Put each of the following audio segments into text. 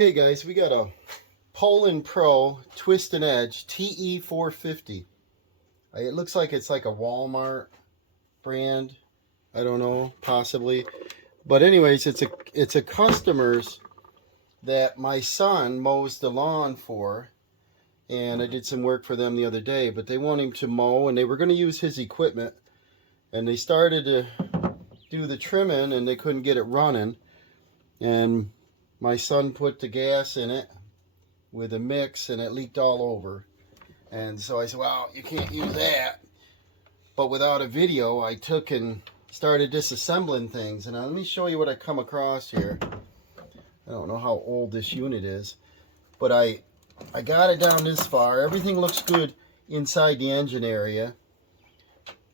Okay guys, we got a Poulan Pro Twist and Edge TE450. It looks like it's like a Walmart brand. I don't know, possibly. But anyways, it's a customer's that my son mows the lawn for. And I did some work for them the other day, but they want him to mow and they were going to use his equipment. And they started to do the trimming and they couldn't get it running. And my son put the gas in it with a mix and it leaked all over. And so I said, well, you can't use that. But without a video, I took and started disassembling things. And let me show you what I come across here. I don't know how old this unit is, but I got it down this far. Everything looks good inside the engine area.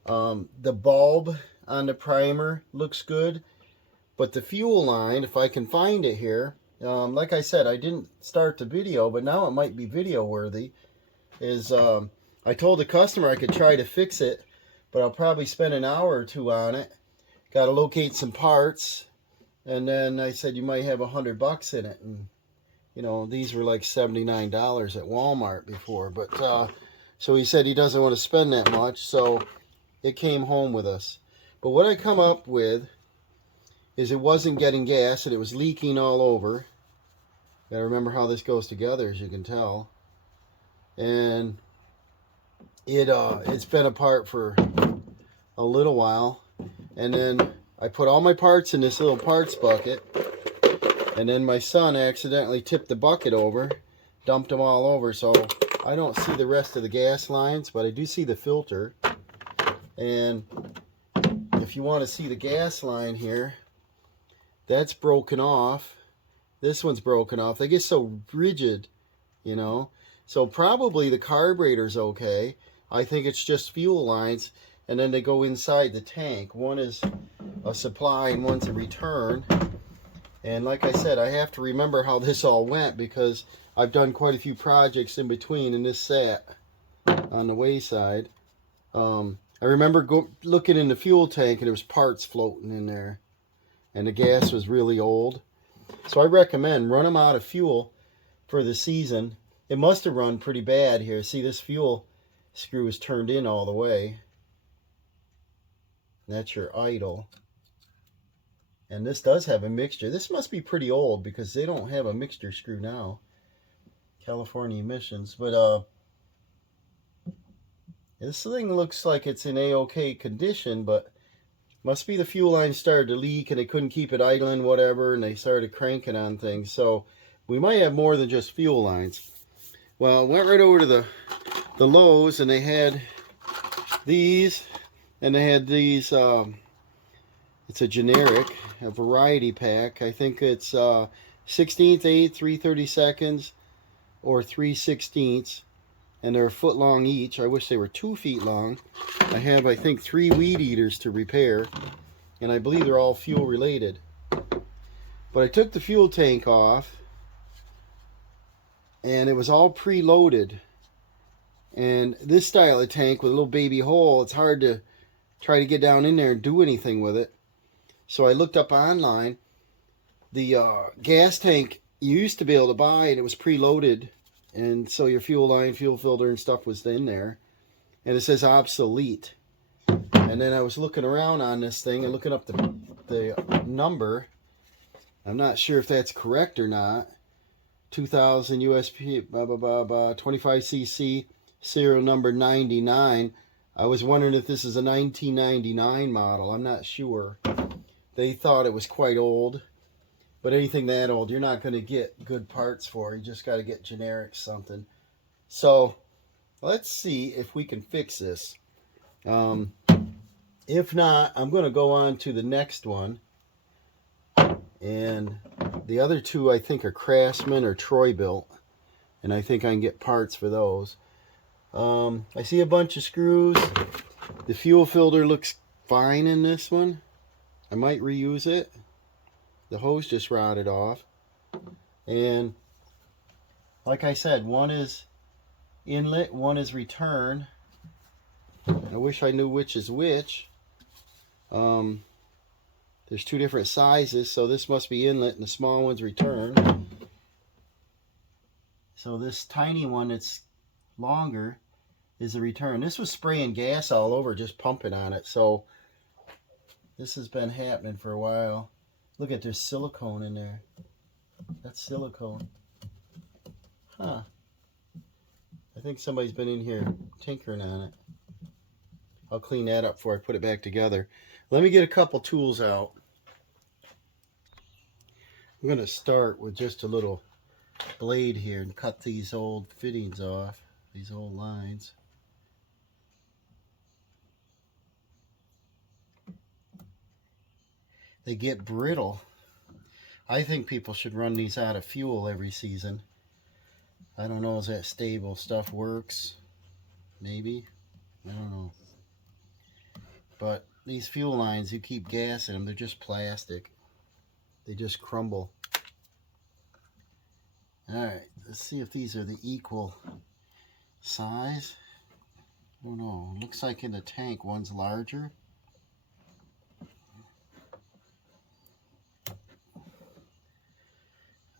The bulb on the primer looks good. But the fuel line, if I can find it here, like I said, I didn't start the video, but now it might be video worthy, is I told the customer I could try to fix it, but I'll probably spend an hour or two on it. Got to locate some parts, and then I said you might have $100 in it. And, you know, these were like $79 at Walmart before, but so he said he doesn't want to spend that much, so it came home with us. But what I come up with is it wasn't getting gas and it was leaking all over. Gotta remember how this goes together, as you can tell. And it's been apart for a little while. And then I put all my parts in this little parts bucket, and then my son accidentally tipped the bucket over, dumped them all over, so I don't see the rest of the gas lines, but I do see the filter. And if you want to see the gas line here, that's broken off. This one's broken off. They get so rigid, you know. So probably the carburetor's okay. I think it's just fuel lines. And then they go inside the tank. One is a supply and one's a return. And like I said, I have to remember how this all went because I've done quite a few projects in between, and this sat on the wayside. I remember looking in the fuel tank and there was parts floating in there. And the gas was really old. So I recommend run them out of fuel for the season. It must have run pretty bad here. See, this fuel screw is turned in all the way. That's your idle. And this does have a mixture. This must be pretty old because they don't have a mixture screw now. California emissions. But this thing looks like it's in A-OK condition, but must be the fuel line started to leak and they couldn't keep it idling, whatever, and they started cranking on things. So we might have more than just fuel lines. Well, I went right over to the Lowe's and they had these, and they had these, it's a generic, a variety pack. I think it's 16th, 8th, 3/32, or 3/16. And they're a foot long each. I wish they were 2 feet long. I have, I think, 3 weed eaters to repair. And I believe they're all fuel related. But I took the fuel tank off. And it was all preloaded. And this style of tank with a little baby hole, it's hard to try to get down in there and do anything with it. So I looked up online. The gas tank you used to be able to buy, and it was preloaded. And so your fuel line, fuel filter, and stuff was in there. And it says obsolete. And then I was looking around on this thing and looking up the number. I'm not sure if that's correct or not. 2000 USP, blah, blah, blah, blah, 25cc, serial number 99. I was wondering if this is a 1999 model. I'm not sure. They thought it was quite old. But anything that old, you're not going to get good parts for. You just got to get generic something. So, let's see if we can fix this. If not, I'm going to go on to the next one. And the other two, I think, are Craftsman or Troy built. And I think I can get parts for those. I see a bunch of screws. The fuel filter looks fine in this one. I might reuse it. The hose just rotted off. And like I said, one is inlet, one is return. I wish I knew which is which. There's two different sizes, so this must be inlet and the small one's return. So this tiny one that's longer is the return. This was spraying gas all over, just pumping on it. So this has been happening for a while. Look at, there's silicone in there. That's silicone. Huh. I think somebody's been in here tinkering on it. I'll clean that up before I put it back together. Let me get a couple tools out. I'm going to start with just a little blade here and cut these old fittings off, these old lines. They get brittle. I think people should run these out of fuel every season. I don't know, is that stable? Stuff works? Maybe? I don't know. But these fuel lines, you keep gas in them, they're just plastic. They just crumble. Alright, let's see if these are the equal size. I don't know. Looks like in the tank one's larger.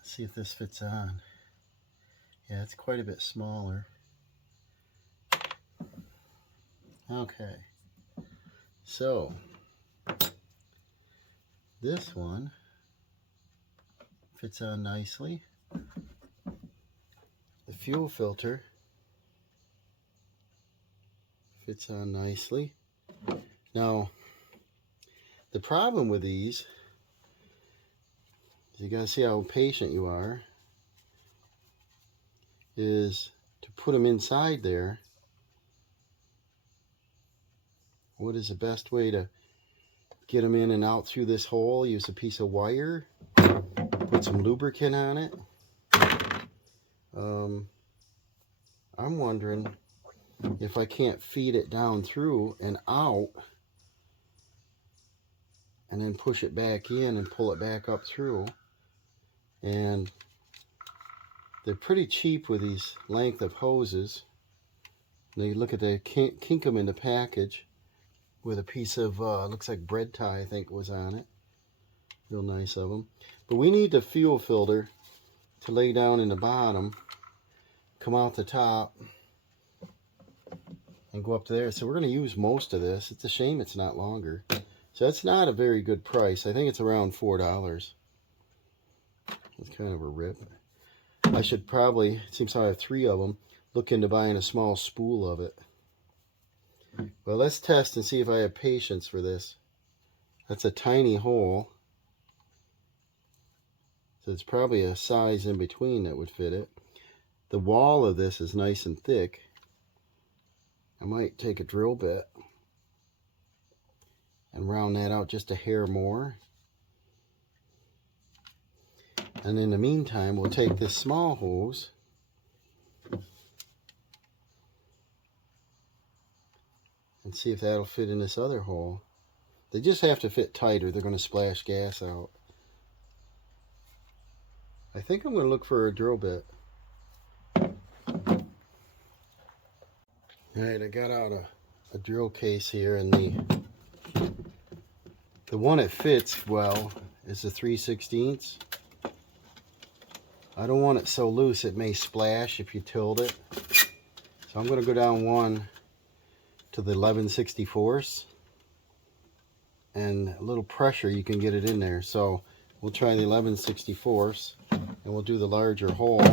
Let's see if this fits on. Yeah, it's quite a bit smaller. Okay. So, this one fits on nicely. The fuel filter fits on nicely. Now, the problem with these is, you gotta see how patient you are, is to put them inside there. What is the best way to get them in and out through this hole? Use a piece of wire, put some lubricant on it. I'm wondering if I can't feed it down through and out and then push it back in and pull it back up through. And they're pretty cheap with these length of hoses. They look at the kink them in the package with a piece of looks like bread tie, I think, was on it. Real nice of them. But we need the fuel filter to lay down in the bottom, come out the top, and go up there. So we're going to use most of this. It's a shame it's not longer. So that's not a very good price. I think it's around $4. It's kind of a rip. I should probably, it seems I have 3 of them, look into buying a small spool of it. Well, let's test and see if I have patience for this. That's a tiny hole. So it's probably a size in between that would fit it. The wall of this is nice and thick. I might take a drill bit and round that out just a hair more. And in the meantime, we'll take this small hose and see if that'll fit in this other hole. They just have to fit tighter. They're going to splash gas out. I think I'm going to look for a drill bit. Alright, I got out a drill case here, and the one that fits well is the 3/16. I don't want it so loose it may splash if you tilt it. So I'm going to go down one to the 11/64, and a little pressure you can get it in there. So we'll try the 11/64, and we'll do the larger hole.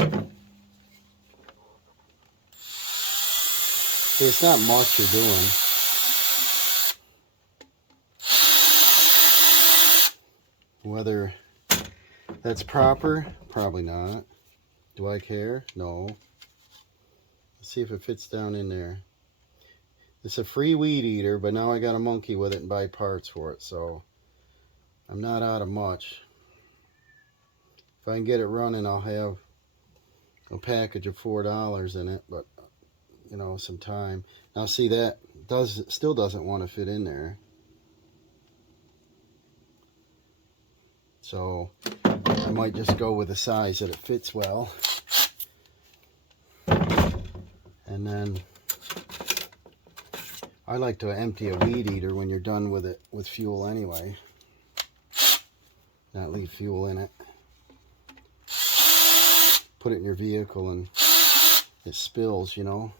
See, it's not much you're doing. Whether that's proper, probably not. Do I care? No. Let's see if it fits down in there. It's a free weed eater, but now I got to monkey with it and buy parts for it, so I'm not out of much. If I can get it running, I'll have package of $4 in it, but you know, some time. Now see, that still doesn't want to fit in there. So I might just go with the size that it fits well. And then I like to empty a weed eater when you're done with it with fuel anyway. Not leave fuel in it. Put it in your vehicle and it spills, you know.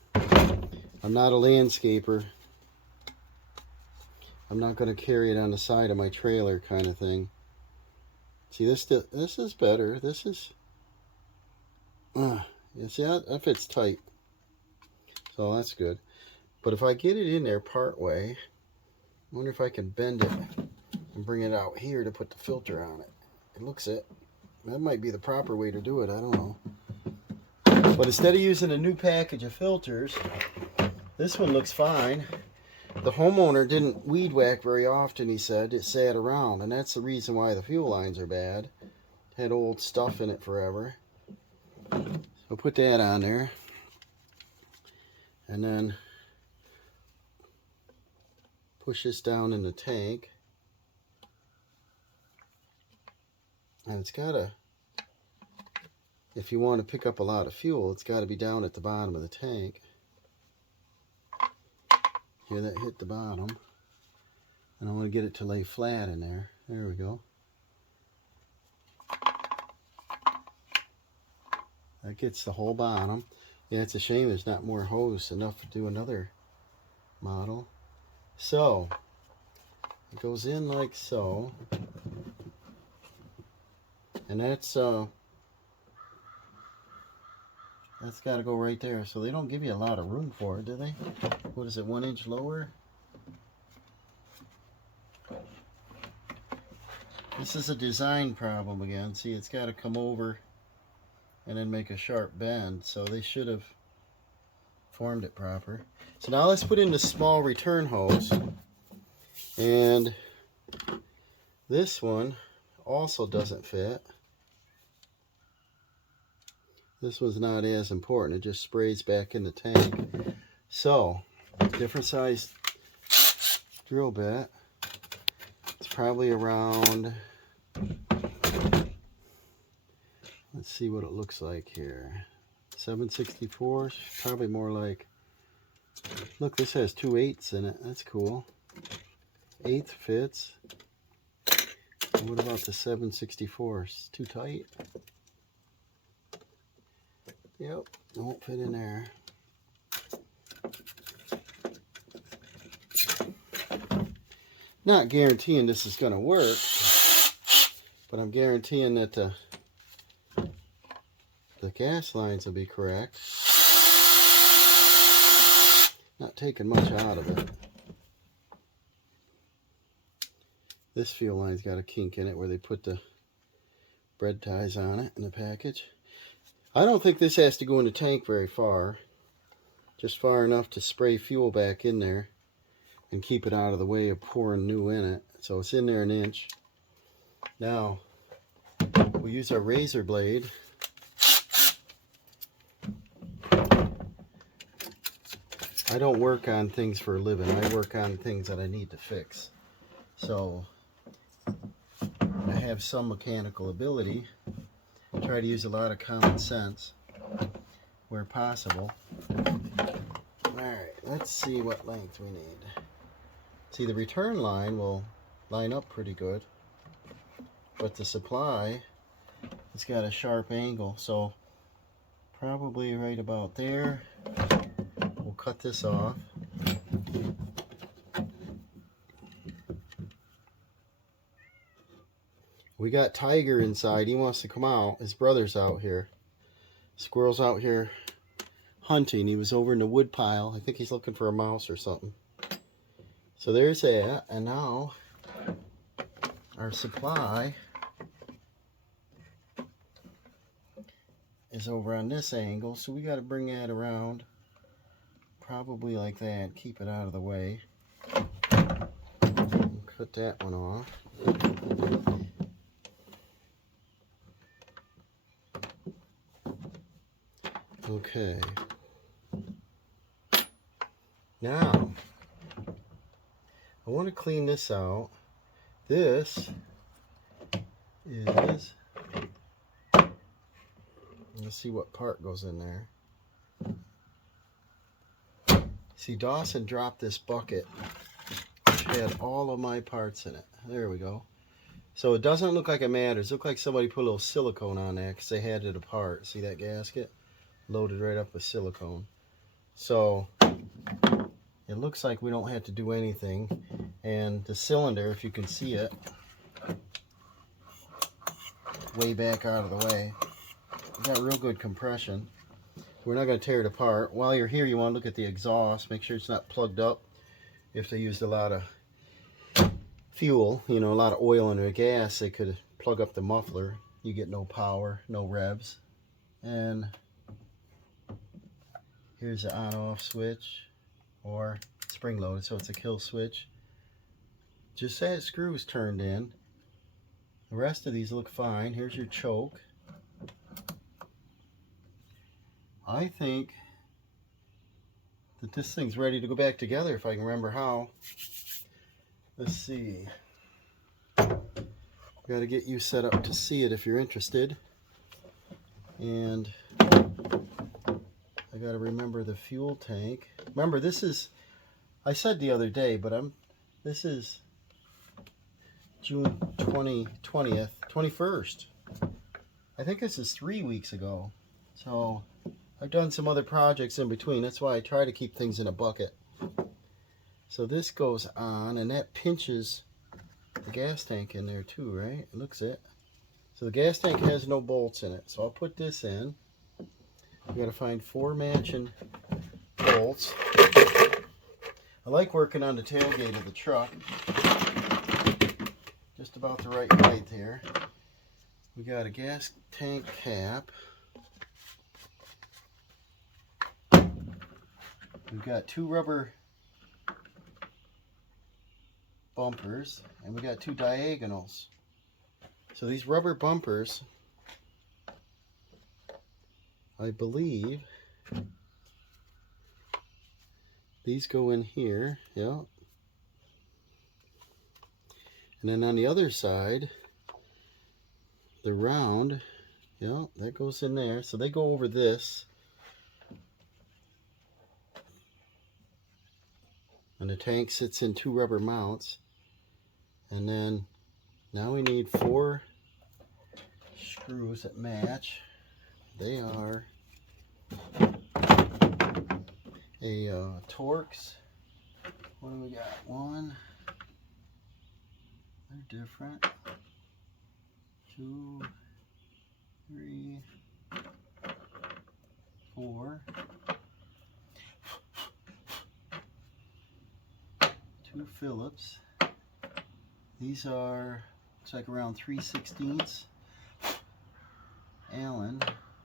I'm not a landscaper. I'm not going to carry it on the side of my trailer kind of thing. See, this is better. This is, you see, that fits tight. So that's good. But if I get it in there part way, I wonder if I can bend it and bring it out here to put the filter on it. It looks it. That might be the proper way to do it. I don't know. But instead of using a new package of filters, this one looks fine. The homeowner didn't weed whack very often, he said. It sat around, and that's the reason why the fuel lines are bad. It had old stuff in it forever. So put that on there. And then push this down in the tank. And it's got to, if you want to pick up a lot of fuel, it's got to be down at the bottom of the tank. Here, that hit the bottom. And I want to get it to lay flat in there. There we go. That gets the whole bottom. Yeah, it's a shame there's not more hose enough to do another model. So, it goes in like so. And that's got to go right there. So they don't give you a lot of room for it, do they? What is it, 1 inch lower? This is a design problem again. See, it's got to come over and then make a sharp bend. So they should have formed it proper. So now let's put in the small return hose. And this one also doesn't fit. This one's not as important. It just sprays back in the tank. So, different size drill bit. It's probably around, let's see what it looks like here. 7/64, probably more like, look, this has 2 8s in it. That's cool. 1/8 fits. And what about the 7/64? It's too tight. Yep, it won't fit in there. Not guaranteeing this is going to work, but I'm guaranteeing that the gas lines will be correct. Not taking much out of it. This fuel line's got a kink in it where they put the bread ties on it in the package. I don't think this has to go in the tank very far. Just far enough to spray fuel back in there and keep it out of the way of pouring new in it. So it's in there 1 inch. Now, we use our razor blade. I don't work on things for a living. I work on things that I need to fix. So, I have some mechanical ability. Try to use a lot of common sense where possible. Alright, let's see what length we need. See, the return line will line up pretty good, but the supply, it's got a sharp angle, so probably right about there. We'll cut this off. We got Tiger inside. He wants to come out. His brother's out here. Squirrel's out here hunting. He was over in the wood pile. I think he's looking for a mouse or something. So there's that. And now our supply is over on this angle. So we got to bring that around probably like that. Keep it out of the way. Cut that one off. Okay. Now, I want to clean this out. This is, let's see what part goes in there. See, Dawson dropped this bucket, which had all of my parts in it. There we go. So it doesn't look like it matters. It looked like somebody put a little silicone on there because they had it apart. See that gasket? loaded right up with silicone. So it looks like we don't have to do anything. And the cylinder, if you can see it, way back out of the way, we got real good compression. We're not going to tear it apart. While you're here, you want to look at the exhaust, make sure it's not plugged up. If they used a lot of fuel, you know, a lot of oil and gas, they could plug up the muffler. You get no power, no revs. And here's the on-off switch, or spring loaded, so it's a kill switch. Just say that screw's turned in. The rest of these look fine. Here's your choke. I think that this thing's ready to go back together if I can remember how. Let's see. Got to get you set up to see it if you're interested. And I got to remember the fuel tank. Remember, this is, I said the other day, but this is June 21st. I think this is 3 weeks ago. So I've done some other projects in between. That's why I try to keep things in a bucket. So this goes on, and that pinches the gas tank in there too, right? It looks it. So the gas tank has no bolts in it. So I'll put this in. We got to find 4 matching bolts. I like working on the tailgate of the truck. Just about the right height there. We got a gas tank cap. We've got 2 rubber bumpers, and we got 2 diagonals. So these rubber bumpers, I believe, these go in here, yeah. And then on the other side, the round, yeah, that goes in there. So they go over this. And the tank sits in 2 rubber mounts. And then now we need 4 screws that match. They are a Torx. What do we got? 1. They're different. 2, 3, 4. 2 Phillips. These are, looks like around 3/16 Allen,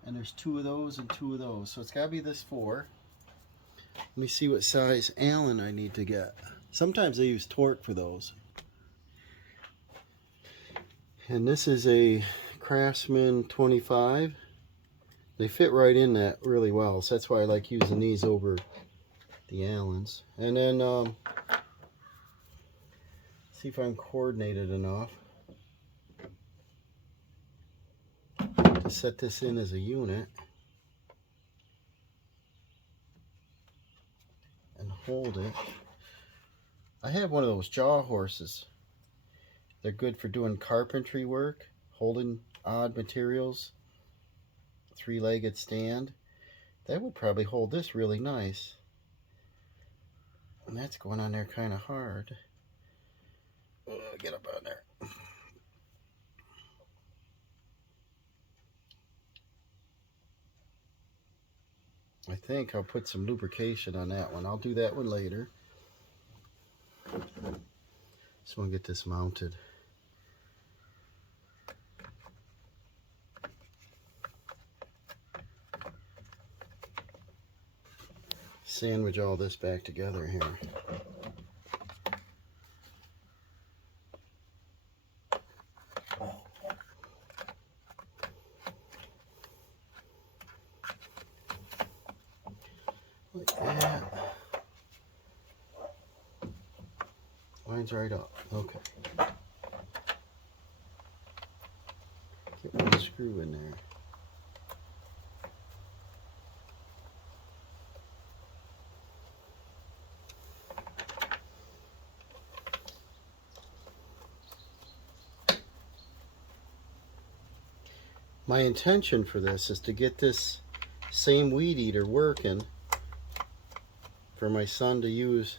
and there's 2 of those and 2 of those, so it's got to be this 4. Let me see what size Allen I need to get. Sometimes they use Torque for those. And this is a Craftsman 25. They fit right in that really well, so that's why I like using these over the Allens. And then see if I'm coordinated enough to set this in as a unit and hold it. I have one of those jaw horses. They're good for doing carpentry work, holding odd materials, 3-legged stand. That would probably hold this really nice. And that's going on there kind of hard. Get up on there. I think I'll put some lubrication on that one. I'll do that one later. Just want to get this mounted. Sandwich all this back together here. Like that. Lines right up. Okay. Get one screw in there. My intention for this is to get this same weed eater working for my son to use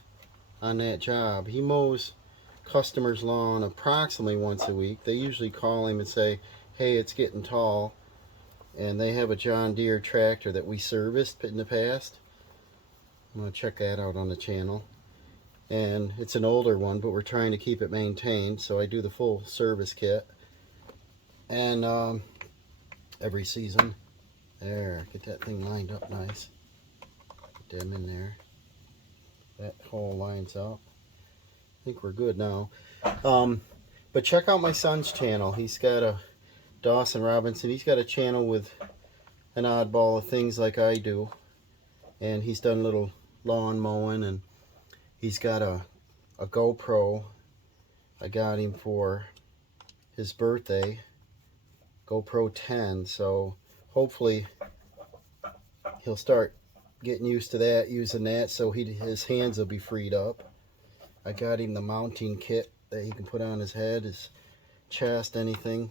on that job. He mows customers' lawn approximately once a week. They usually call him and say, hey, it's getting tall. And they have a John Deere tractor that we serviced in the past. I'm going to check that out on the channel. And it's an older one, but we're trying to keep it maintained, so I do the full service kit. And every season. There, get that thing lined up nice. Put them in there. That hole lines up. I think we're good now. But check out my son's channel. He's got a Dawson Robinson. He's got a channel with an oddball of things like I do. And he's done a little lawn mowing, and he's got a GoPro. I got him for his birthday. GoPro 10. So hopefully he'll start getting used to that, using that, so his hands will be freed up. I got him the mounting kit that he can put on his head, his chest, anything.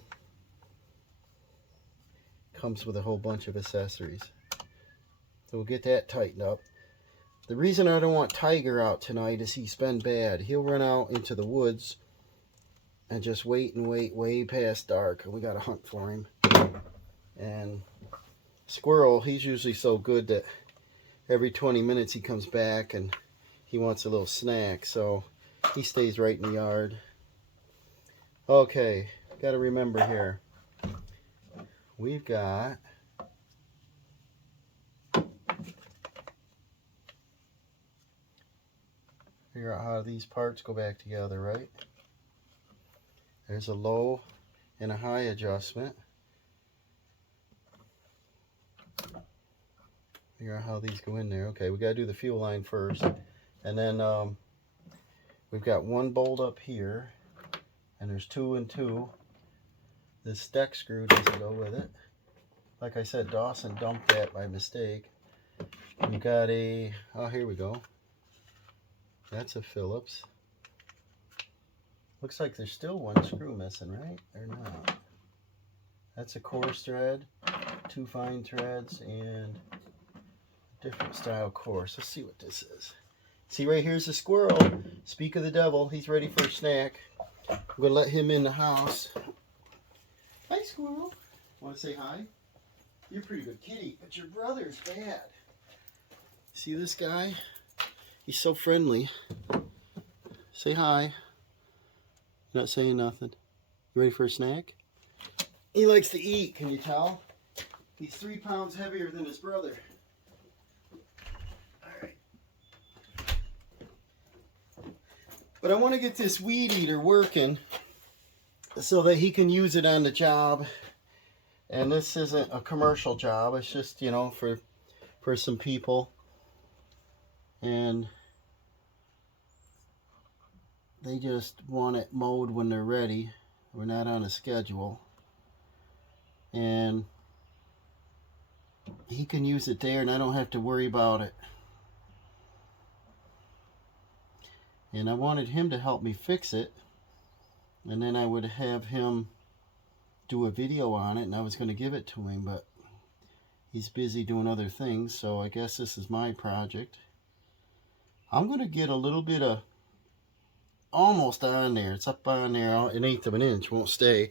Comes with a whole bunch of accessories. So we'll get that tightened up. The reason I don't want Tiger out tonight is he's been bad. He'll run out into the woods and just wait and wait way past dark. We got to hunt for him. And Squirrel, he's usually so good that every 20 minutes he comes back and he wants a little snack. So he stays right in the yard. Okay, got to remember here. We've got figure out how these parts go back together, right? There's a low and a high adjustment. Figure out how these go in there. Okay, we got to do the fuel line first. And then we've got one bolt up here, and there's 2 and 2. This deck screw doesn't go with it. Like I said, Dawson dumped that by mistake. We've got a, oh, here we go. That's a Phillips. Looks like there's still one screw missing, right? Or not? That's a coarse thread, 2 fine threads, and different style coarse. Let's see what this is. See, right here's the squirrel. Speak of the devil, he's ready for a snack. I'm going to let him in the house. Hi, squirrel. Want to say hi? You're a pretty good kitty, but your brother's bad. See this guy? He's so friendly. Say hi. Not saying nothing. You ready for a snack? He likes to eat, can you tell? He's 3 pounds heavier than his brother. Alright. But I want to get this weed eater working so that he can use it on the job. And this isn't a commercial job. It's just, you know, for some people. And they just want it mowed when they're ready. We're not on a schedule. And he can use it there and I don't have to worry about it. And I wanted him to help me fix it. And then I would have him do a video on it, and I was going to give it to him, but he's busy doing other things, so I guess this is my project. I'm going to get a little bit of almost on there. It's up on there, 1/8 of an inch, won't stay.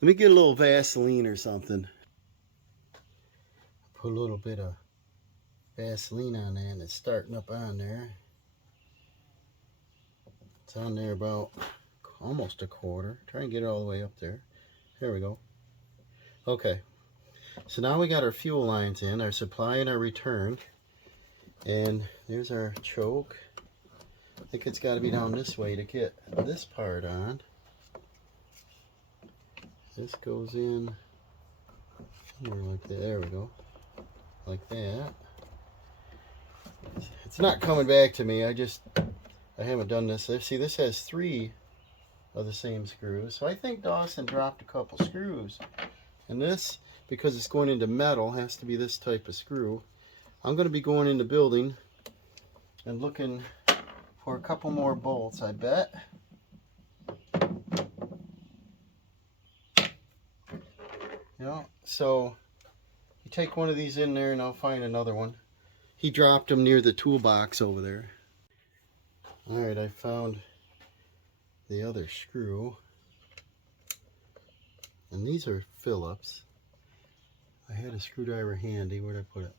Let me get a little Vaseline or something. Put a little bit of Vaseline on there, and it's starting up on there. It's on there about almost 1/4. Try and get it all the way up there. There we go. Okay. So now we got our fuel lines in, our supply and our return. And there's our choke. I think it's got to be down this way to get this part on. This goes in somewhere like that. There we go. Like that. It's not coming back to me. I haven't done this. See, this has 3 of the same screws. So I think Dawson dropped a couple screws. And this, because it's going into metal, has to be this type of screw. I'm going to be going in the building and looking for a couple more bolts, I bet. You know, so You take one of these in there and I'll find another one. He dropped them near the toolbox over there. Alright, I found the other screw. And these are Phillips. I had a screwdriver handy. Where'd I put it?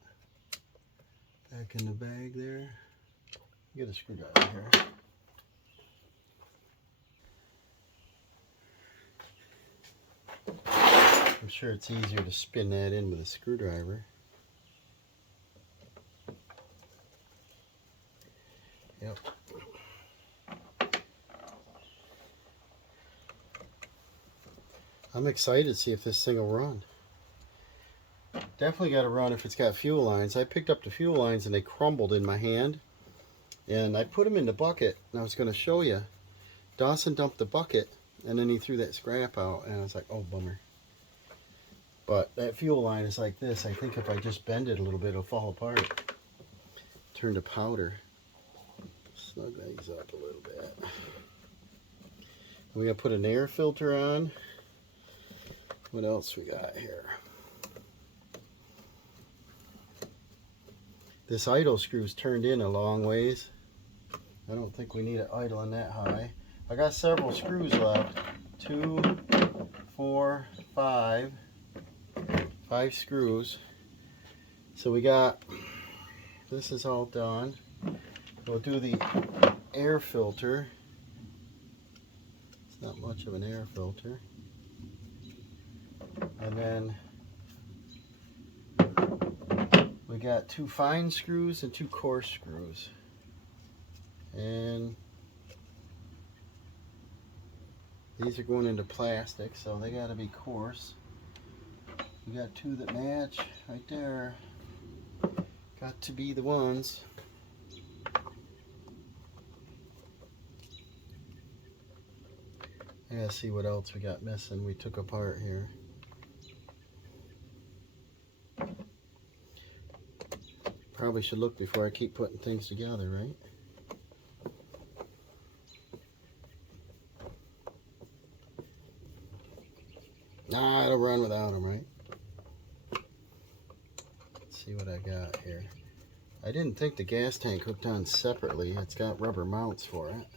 Back in the bag there. Get a screwdriver here. I'm sure it's easier to spin that in with a screwdriver. Yep. I'm excited to see if this thing will run. Definitely got to run if it's got fuel lines. I picked up the fuel lines and they crumbled in my hand. And I put them in the bucket, and I was going to show you. Dawson dumped the bucket, and then he threw that scrap out, and I was like, oh, bummer. But that fuel line is like this. I think if I just bend it a little bit, it'll fall apart. Turn to powder. Snug these up a little bit. We're going to put an air filter on. What else we got here? This idle screw's turned in a long ways. I don't think we need it idling that high. I got several screws left. 2, 4, 5. 5 screws. So we got, this is all done. We'll do the air filter. It's not much of an air filter. And then we got 2 fine screws and 2 coarse screws. And these are going into plastic, so they got to be coarse. We got 2 that match right there. Got to be the ones. I gotta see what else we got missing. We took apart here. Probably should look before I keep putting things together, right? Nah, it'll run without them, right? Let's see what I got here. I didn't think the gas tank hooked on separately. It's got rubber mounts for it.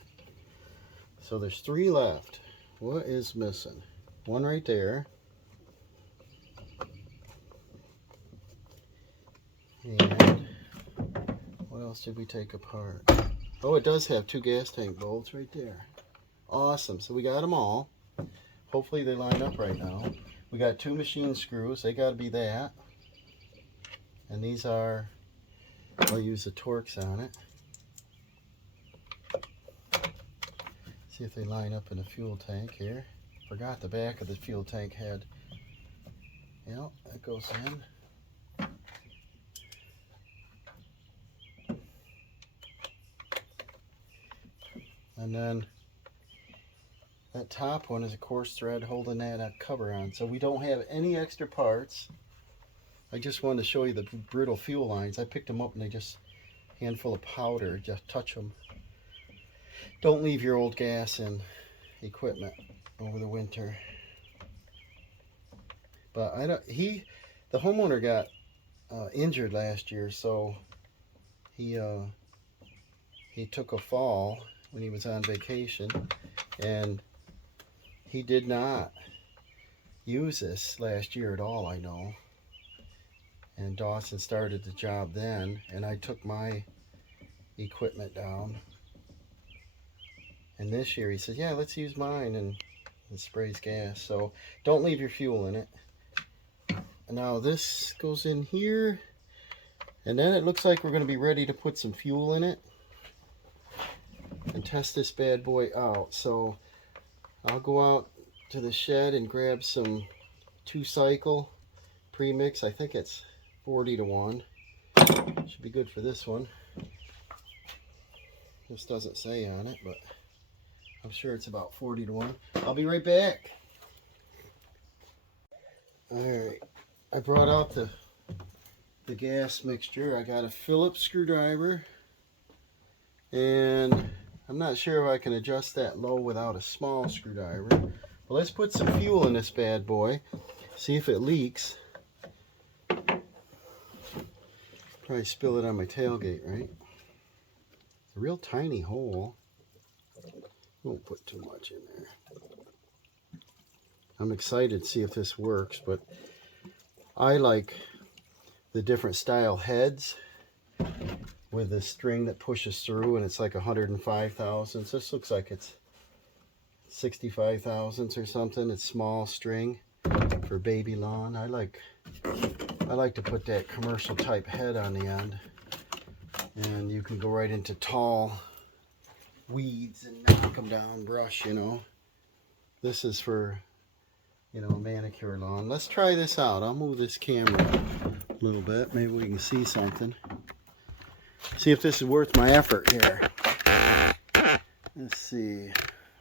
So there's 3 left. What is missing? 1 right there. And what else did we take apart? Oh, it does have 2 gas tank bolts right there. Awesome. So we got them all. Hopefully they line up right now. We got 2 machine screws. They got to be that. And these are, I'll use the Torx on it. See if they line up in the fuel tank here. Forgot the back of the fuel tank had. Yep, that goes in. And then that top one is a coarse thread holding that cover on. So we don't have any extra parts. I just wanted to show you the brittle fuel lines. I picked them up and they just, handful of powder, just touch them. Don't leave your old gas in equipment over the winter. But the homeowner got injured last year, so he took a fall when he was on vacation, and he did not use this last year at all, I know. And Dawson started the job then, and I took my equipment down. And this year he said, yeah, let's use mine, and sprays gas. So don't leave your fuel in it. And now this goes in here, and then it looks like we're going to be ready to put some fuel in it and test this bad boy out. So I'll go out to the shed and grab some 2-cycle premix. I think it's 40-to-1. Should be good for this one. This doesn't say on it, but I'm sure it's about 40-to-1. I'll be right back. Alright, I brought out the gas mixture. I got a Phillips screwdriver, and I'm not sure if I can adjust that low without a small screwdriver. But let's put some fuel in this bad boy, see if it leaks. Probably spill it on my tailgate, right? It's a real tiny hole. Won't put too much in there. I'm excited to see if this works, but I like the different style heads with the string that pushes through, and it's like 105 thousandths. This looks like it's 65 thousandths or something. It's small string for baby lawn. I like to put that commercial type head on the end, and you can go right into tall weeds and knock them down, brush, you know. This is for, you know, manicure lawn. Let's try this out. I'll move this camera a little bit. Maybe we can see something. See if this is worth my effort here. Let's see.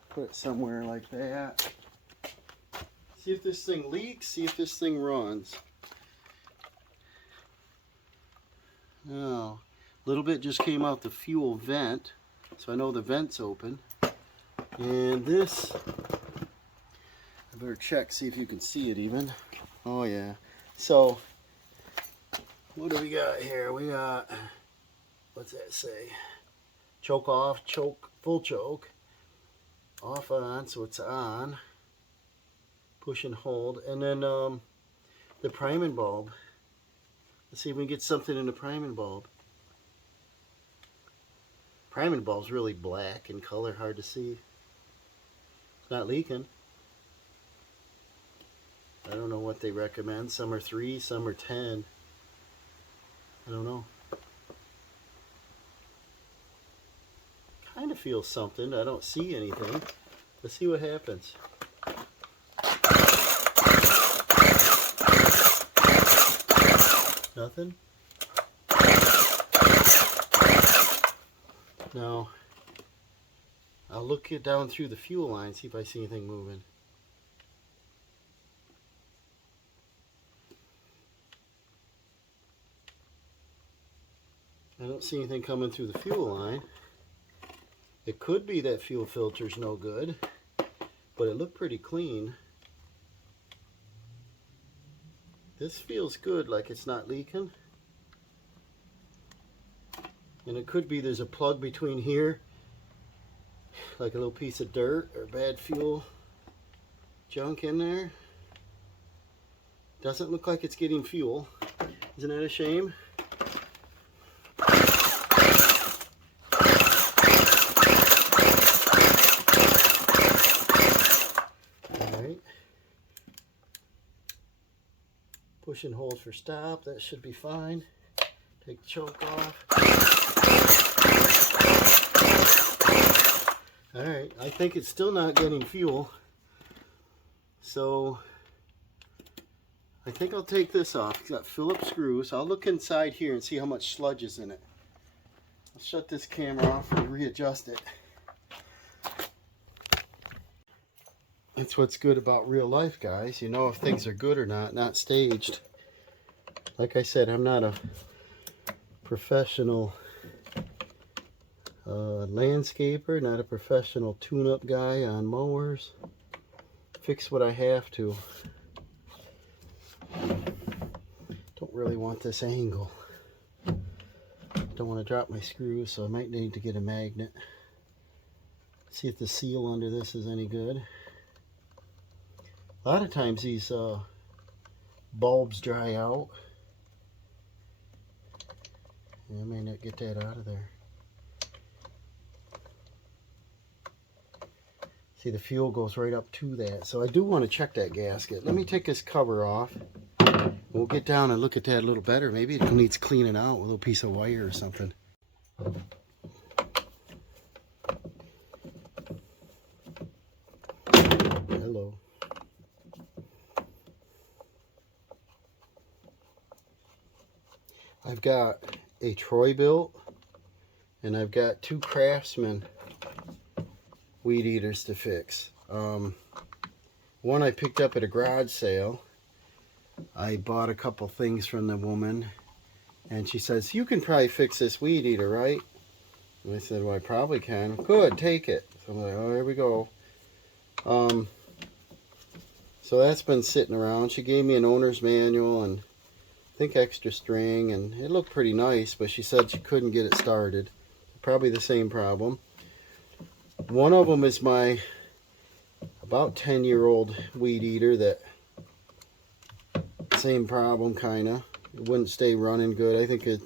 Put it somewhere like that. See if this thing leaks. See if this thing runs. Now, a little bit just came out the fuel vent. So I know the vent's open. And this, I better check, see if you can see it even. Oh yeah. So, what do we got here? We got, what's that say? Choke off, choke, full choke. Off on, so it's on. Push and hold. And then the priming bulb. Let's see if we can get something in the priming bulb. Priming bulb's really black in color, hard to see. It's not leaking. I don't know what they recommend. Some are 3, some are 10. I don't know. Kind of feels something. I don't see anything. Let's see what happens. Nothing? Now, I'll look it down through the fuel line, see if I see anything moving. I don't see anything coming through the fuel line. It could be that fuel filter's no good, but it looked pretty clean. This feels good, like it's not leaking. And it could be there's a plug between here, like a little piece of dirt or bad fuel junk in there. Doesn't look like it's getting fuel. Isn't that a shame? Alright. Push and hold for stop. That should be fine. Take the choke off. Alright, I think it's still not getting fuel. So I think I'll take this off. It's got Phillips screws. I'll look inside here and see how much sludge is in it. I'll shut this camera off and readjust it. That's what's good about real life, guys. You know if things are good or not staged. Like I said, I'm not a professional landscaper, not a professional tune-up guy on mowers. Fix what I have to. Don't really want this angle. Don't want to drop my screws, so I might need to get a magnet. See if the seal under this is any good. A lot of times these bulbs dry out. I may not get that out of there. See, the fuel goes right up to that. So I do want to check that gasket. Let me take this cover off. We'll get down and look at that a little better. Maybe it needs cleaning out with a little piece of wire or something. Hello. I've got a Troy-Bilt and I've got 2 Craftsman weed eaters to fix. One I picked up at a garage sale. I bought a couple things from the woman and she says, you can probably fix this weed eater, right? And I said, well, I probably can. Good, take it. So I'm like, oh, here we go. So that's been sitting around. She gave me an owner's manual and I think extra string, and it looked pretty nice, but she said she couldn't get it started. Probably the same problem. One of them is my about 10-year-old weed eater that same problem kind of. It wouldn't stay running good. I think it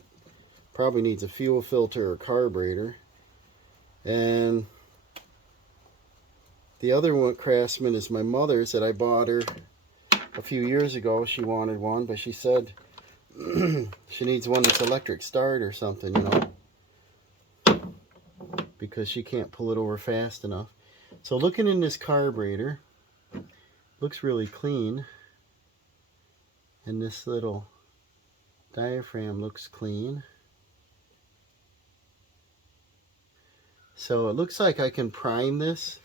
probably needs a fuel filter or carburetor. And the other one, Craftsman, is my mother's that I bought her a few years ago. She wanted one, but she said she needs one that's electric start or something, you know, because she can't pull it over fast enough. So looking in this carburetor, looks really clean. And this little diaphragm looks clean. So it looks like I can prime this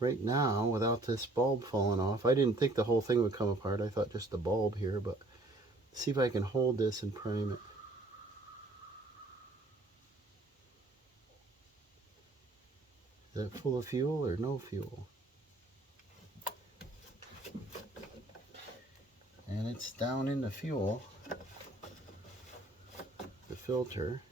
right now without this bulb falling off. I didn't think the whole thing would come apart. I thought just the bulb here, but see if I can hold this and prime it. Is that full of fuel or no fuel? And it's down in the fuel, the filter.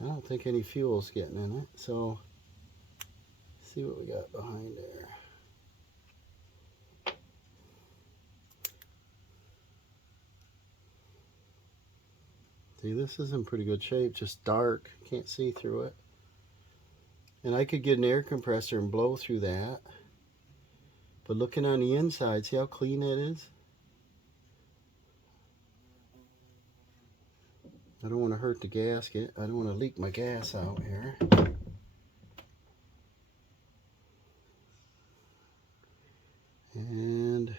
I don't think any fuel's getting in it, so let's see what we got behind there. See, this is in pretty good shape, just dark, can't see through it. And I could get an air compressor and blow through that. But looking on the inside, see how clean that is? I don't want to hurt the gasket. I don't want to leak my gas out here. And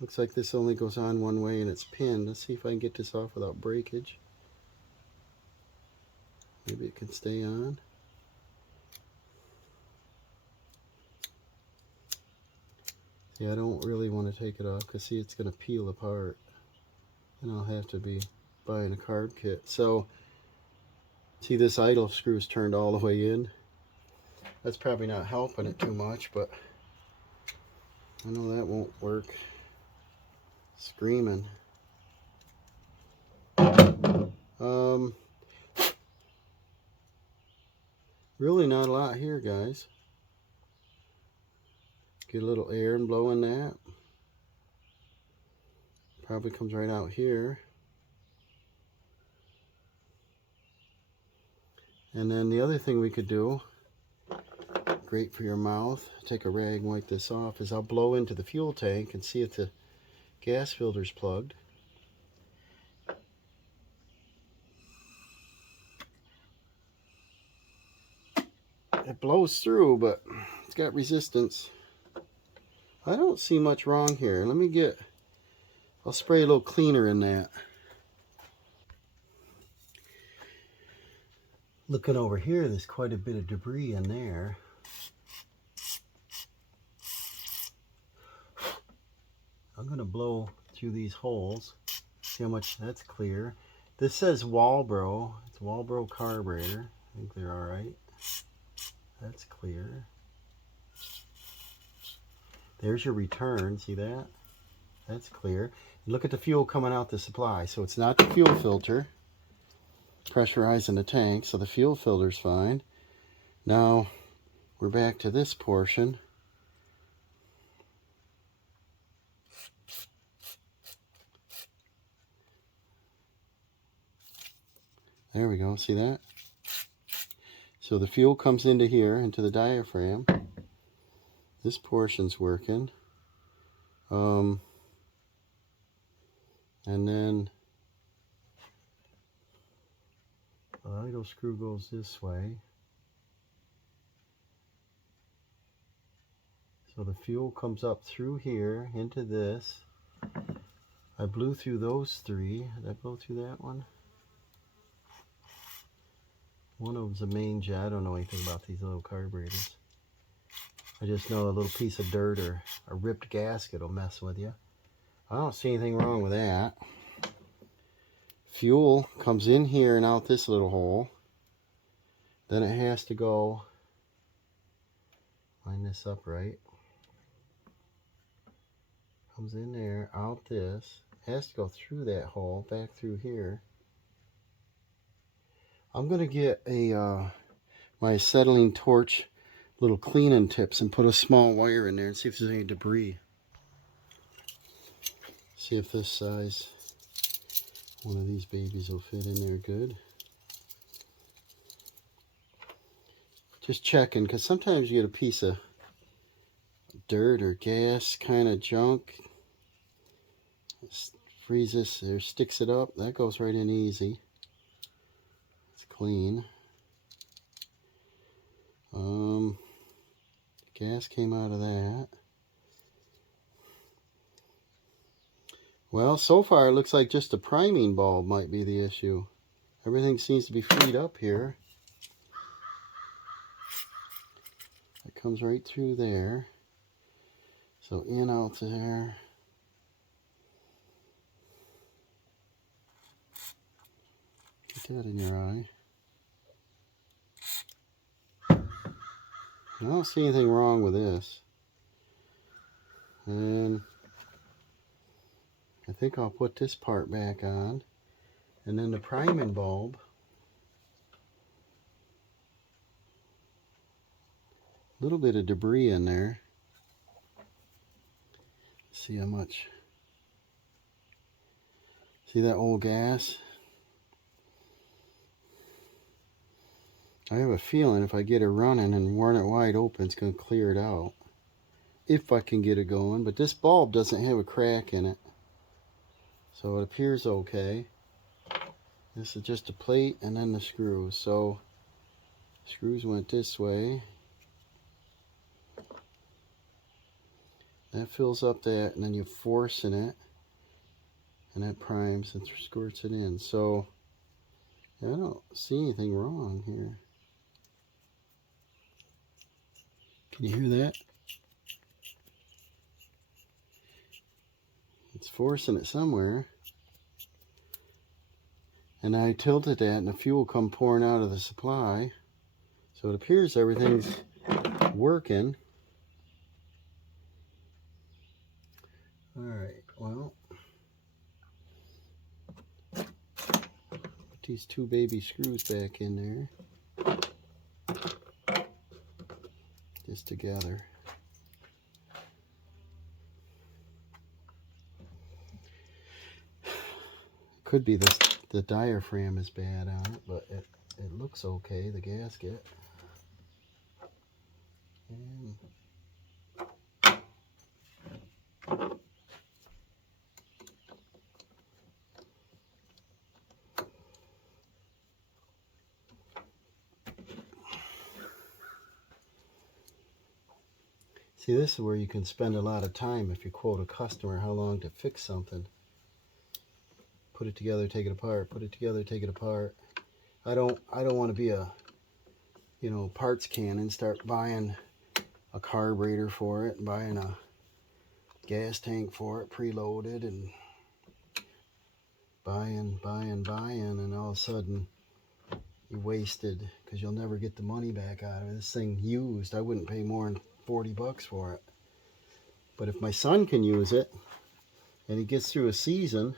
looks like this only goes on one way and it's pinned. Let's see if I can get this off without breakage. Maybe it can stay on. See, I don't really want to take it off because see, it's going to peel apart. And I'll have to be buying a carb kit. So, see, this idle screw's turned all the way in. That's probably not helping it too much, but I know that won't work. Screaming. Really not a lot here, guys. Get a little air and blow in that. Probably comes right out here. And then the other thing we could do, great for your mouth, take a rag and wipe this off, is I'll blow into the fuel tank and see if the gas filter's plugged. It blows through, but it's got resistance. I don't see much wrong here. Let me get, I'll spray a little cleaner in that. Looking over here, there's quite a bit of debris in there. I'm going to blow through these holes. See how much that's clear. This says Walbro. It's Walbro carburetor. I think they're alright. That's clear. There's your return. See that? That's clear. Look at the fuel coming out the supply. So it's not the fuel filter pressurizing the tank. So the fuel filter's fine. Now we're back to this portion. There we go. See that? So the fuel comes into here, into the diaphragm. This portion's working. And then the idle screw goes this way. So the fuel comes up through here into this. I blew through those three. Did I blow through that one? One of them's a main jet. I don't know anything about these little carburetors. I just know a little piece of dirt or a ripped gasket will mess with you. I don't see anything wrong with that. Fuel comes in here and out this little hole. Then it has to go line this up right. Comes in there, out this. Has to go through that hole, back through here. I'm going to get a my acetylene torch little cleaning tips and put a small wire in there and see if there's any debris. See if this size one of these babies will fit in there good. Just checking, because sometimes you get a piece of dirt or gas kind of junk. Freezes or sticks it up. That goes right in easy. It's clean. Gas came out of that. Well, so far it looks like just a priming bulb might be the issue. Everything seems to be freed up here. It comes right through there. So in, out there. Get that in your eye. I don't see anything wrong with this. And I think I'll put this part back on. And then the priming bulb. A little bit of debris in there. See how much. See that old gas? I have a feeling if I get it running and run it wide open, it's going to clear it out. If I can get it going. But this bulb doesn't have a crack in it. So it appears okay. This is just a plate and then the screws. So screws went this way. That fills up that, and then you force in it. And that primes and squirts it in. So yeah, I don't see anything wrong here. Can you hear that? It's forcing it somewhere. And I tilted that and the fuel come pouring out of the supply. So it appears everything's working. Alright, well. Put these two baby screws back in there. Just together. Could be the diaphragm is bad on it, but it looks okay, the gasket. And see, this is where you can spend a lot of time if you quote a customer how long to fix something. Put it together, take it apart. Put it together, take it apart. I don't want to be a, parts cannon. Start buying a carburetor for it and buying a gas tank for it, preloaded, and buying, and all of a sudden you wasted because you'll never get the money back out of it. This thing used, I wouldn't pay more than $40 for it. But if my son can use it and he gets through a season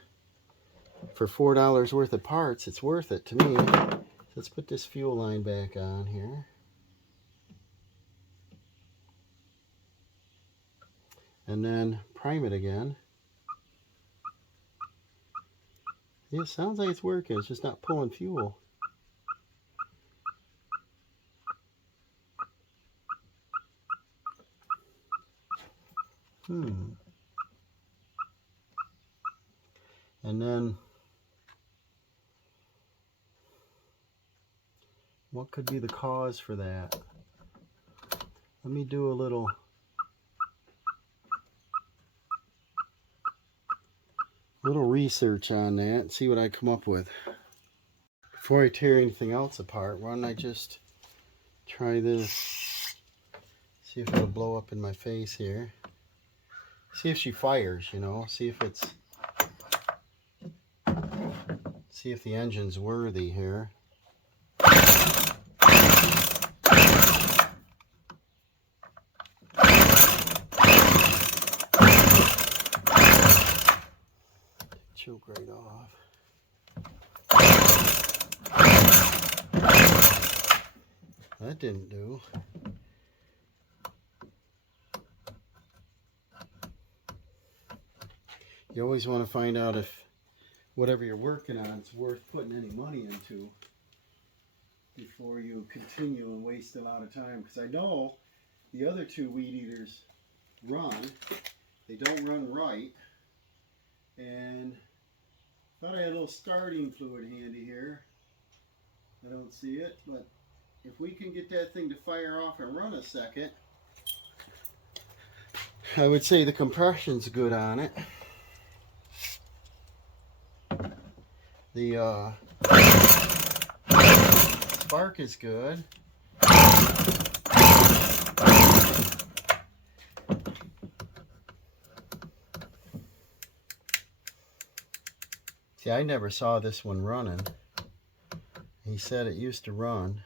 for $4 worth of parts, it's worth it to me. So let's put this fuel line back on here. And then prime it again. Yeah, it sounds like it's working. It's just not pulling fuel. And then what could be the cause for that? Let me do a little research on that and see what I come up with. Before I tear anything else apart, why don't I just try this? See if it'll blow up in my face here. See if she fires, see if the engine's worthy here. choke right off. That didn't do. You always want to find out if whatever you're working on is worth putting any money into before you continue and waste a lot of time. Because I know the other two weed eaters run. They don't run right. And thought I had a little starting fluid handy here. I don't see it, but if we can get that thing to fire off and run a second, I would say the compression's good on it. The spark is good. See, I never saw this one running. He said it used to run.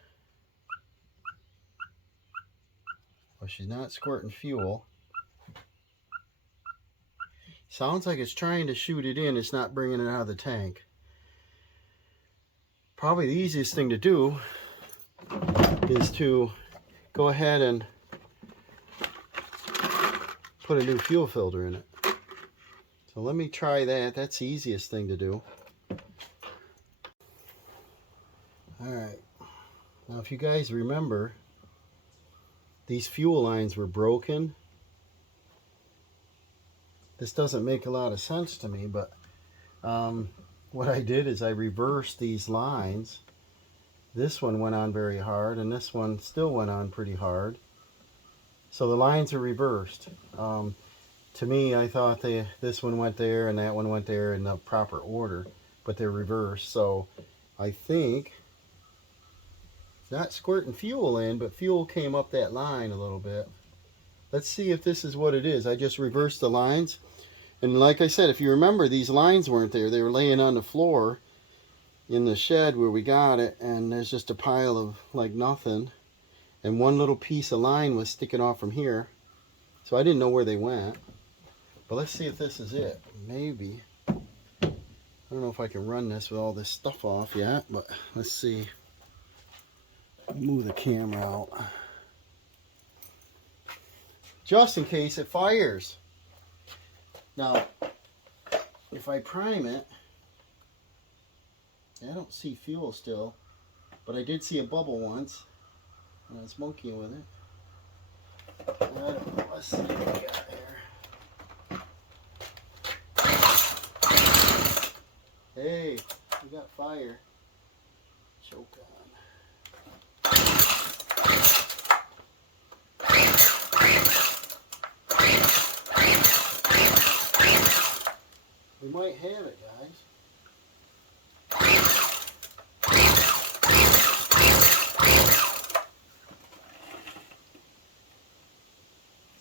Well, she's not squirting fuel. Sounds like it's trying to shoot it in. It's not bringing it out of the tank. Probably the easiest thing to do is to go ahead and put a new fuel filter in it. So let me try that. That's the easiest thing to do. Alright. Now if you guys remember, these fuel lines were broken. This doesn't make a lot of sense to me, but what I did is I reversed these lines. This one went on very hard, and this one still went on pretty hard. So the lines are reversed. To me, I thought this one went there and that one went there in the proper order, but they're reversed. So I think it's not squirting fuel in, but fuel came up that line a little bit. Let's see if this is what it is. I just reversed the lines. And like I said, if you remember, these lines weren't there. They were laying on the floor in the shed where we got it, and there's just a pile of like nothing. And one little piece of line was sticking off from here. So I didn't know where they went. But let's see if this is it. Maybe. I don't know if I can run this with all this stuff off yet, but let's see. Move the camera out. Just in case it fires. Now, if I prime it, I don't see fuel still, but I did see a bubble once, and I was monkeying with it. I don't know, let's see what we got here. Hey, we got fire. Choke on. We might have it, guys.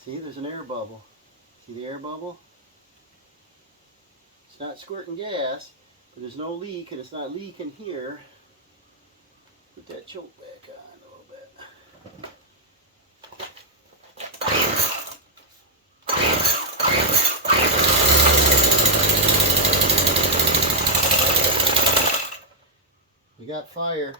See, there's an air bubble. See the air bubble? It's not squirting gas, but there's no leak, and it's not leaking here. Put that choke back on a little bit. We got fire.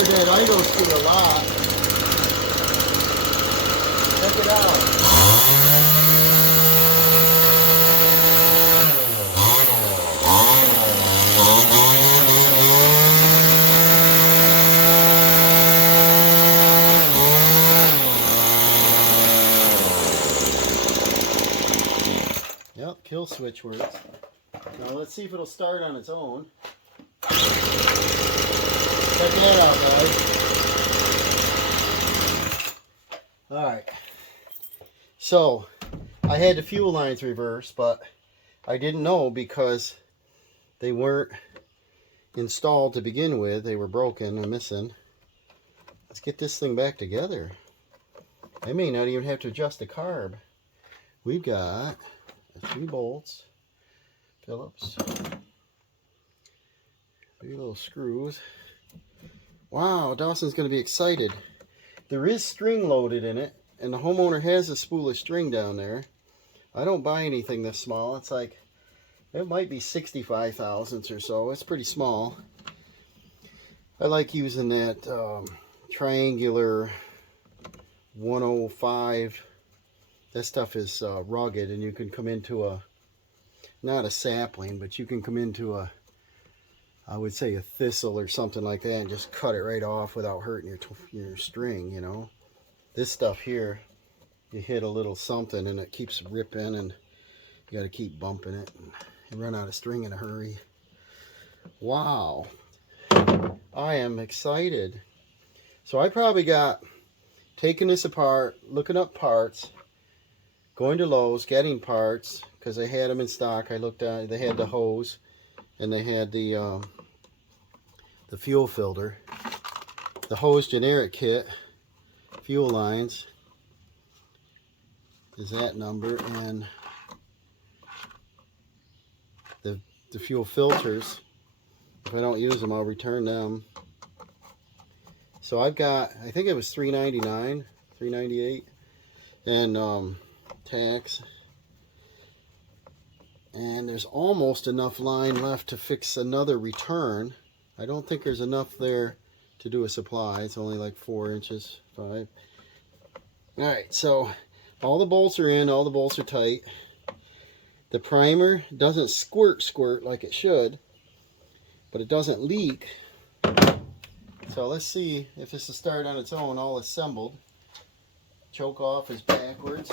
That idles to a lot. Check it out. Yep, kill switch works. Now let's see if it'll start on its own. Check that out, guys. Alright. So I had the fuel lines reversed, but I didn't know because they weren't installed to begin with. They were broken and missing. Let's get this thing back together. I may not even have to adjust the carb. We've got 3 bolts, Phillips, 3 little screws. Wow, Dawson's going to be excited. There is string loaded in it, and the homeowner has a spool of string down there. I don't buy anything this small. It's like, it might be 65 thousandths or so. It's pretty small. I like using that triangular 105. That stuff is rugged, and you can come into a, not a sapling, but you can come into a, I would say a thistle or something like that and just cut it right off without hurting your string, you know. This stuff here, you hit a little something and it keeps ripping, and you got to keep bumping it, and you run out of string in a hurry. Wow. I am excited. So I probably got taking this apart, looking up parts, going to Lowe's, getting parts, because they had them in stock. I looked at, they had the hose, and they had the fuel filter, the hose generic kit, fuel lines is that number, and the fuel filters. If I don't use them, I'll return them. So I've got, I think it was $3.99, $3.98, and tax. And there's almost enough line left to fix another return. I don't think there's enough there to do a supply. It's only like 4 inches, 5. Alright, so all the bolts are in, all the bolts are tight. The primer doesn't squirt like it should, but it doesn't leak. So let's see if this will start on its own, all assembled. Choke off is backwards.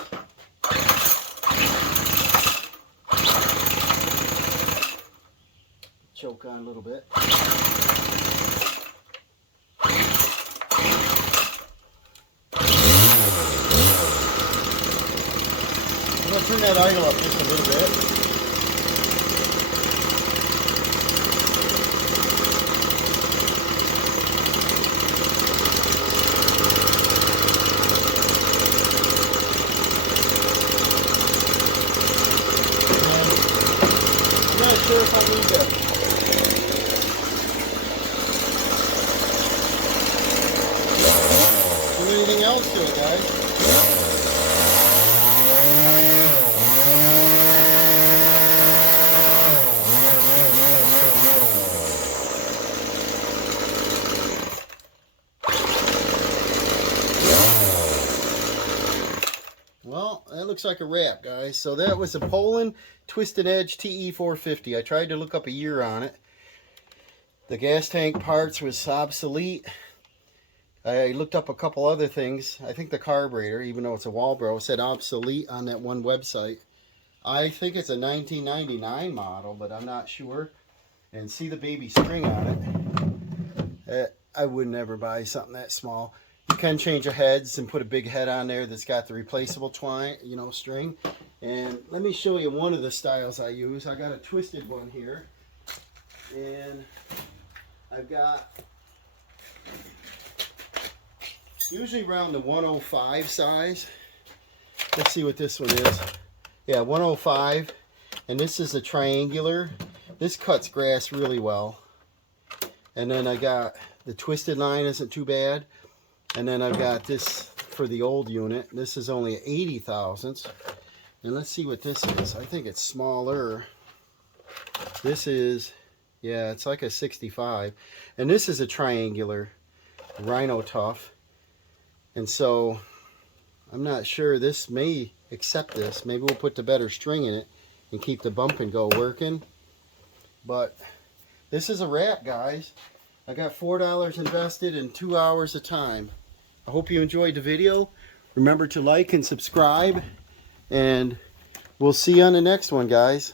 Choke on a little bit. I'm going to turn that idle up just a little bit. Sure if I need to. Do anything else to it, guys. Well, that looks like a wrap, guys. So that was a Poulan Twisted Edge TE450. I tried to look up a year on it. The gas tank parts was obsolete. I looked up a couple other things. I think the carburetor, even though it's a Walbro, said obsolete on that one website. I think it's a 1999 model, but I'm not sure. And see the baby string on it. I would never buy something that small. You can change the heads and put a big head on there that's got the replaceable twine, you know, string. And let me show you one of the styles I use. I got a twisted one here, and I've got usually around the 105 size. Let's see what this one is. Yeah, 105, and this is a triangular. This cuts grass really well. And then I got the twisted line, isn't too bad. And then I've got this for the old unit. This is only 80 thousandths. And let's see what this is. I think it's smaller. This is, yeah, it's like a 65. And this is a triangular Rhino Tough. And so I'm not sure, this may accept this. Maybe we'll put the better string in it and keep the bump and go working. But this is a wrap, guys. I got $4 invested in 2 hours of time. I hope you enjoyed the video. Remember to like and subscribe, and we'll see you on the next one, guys.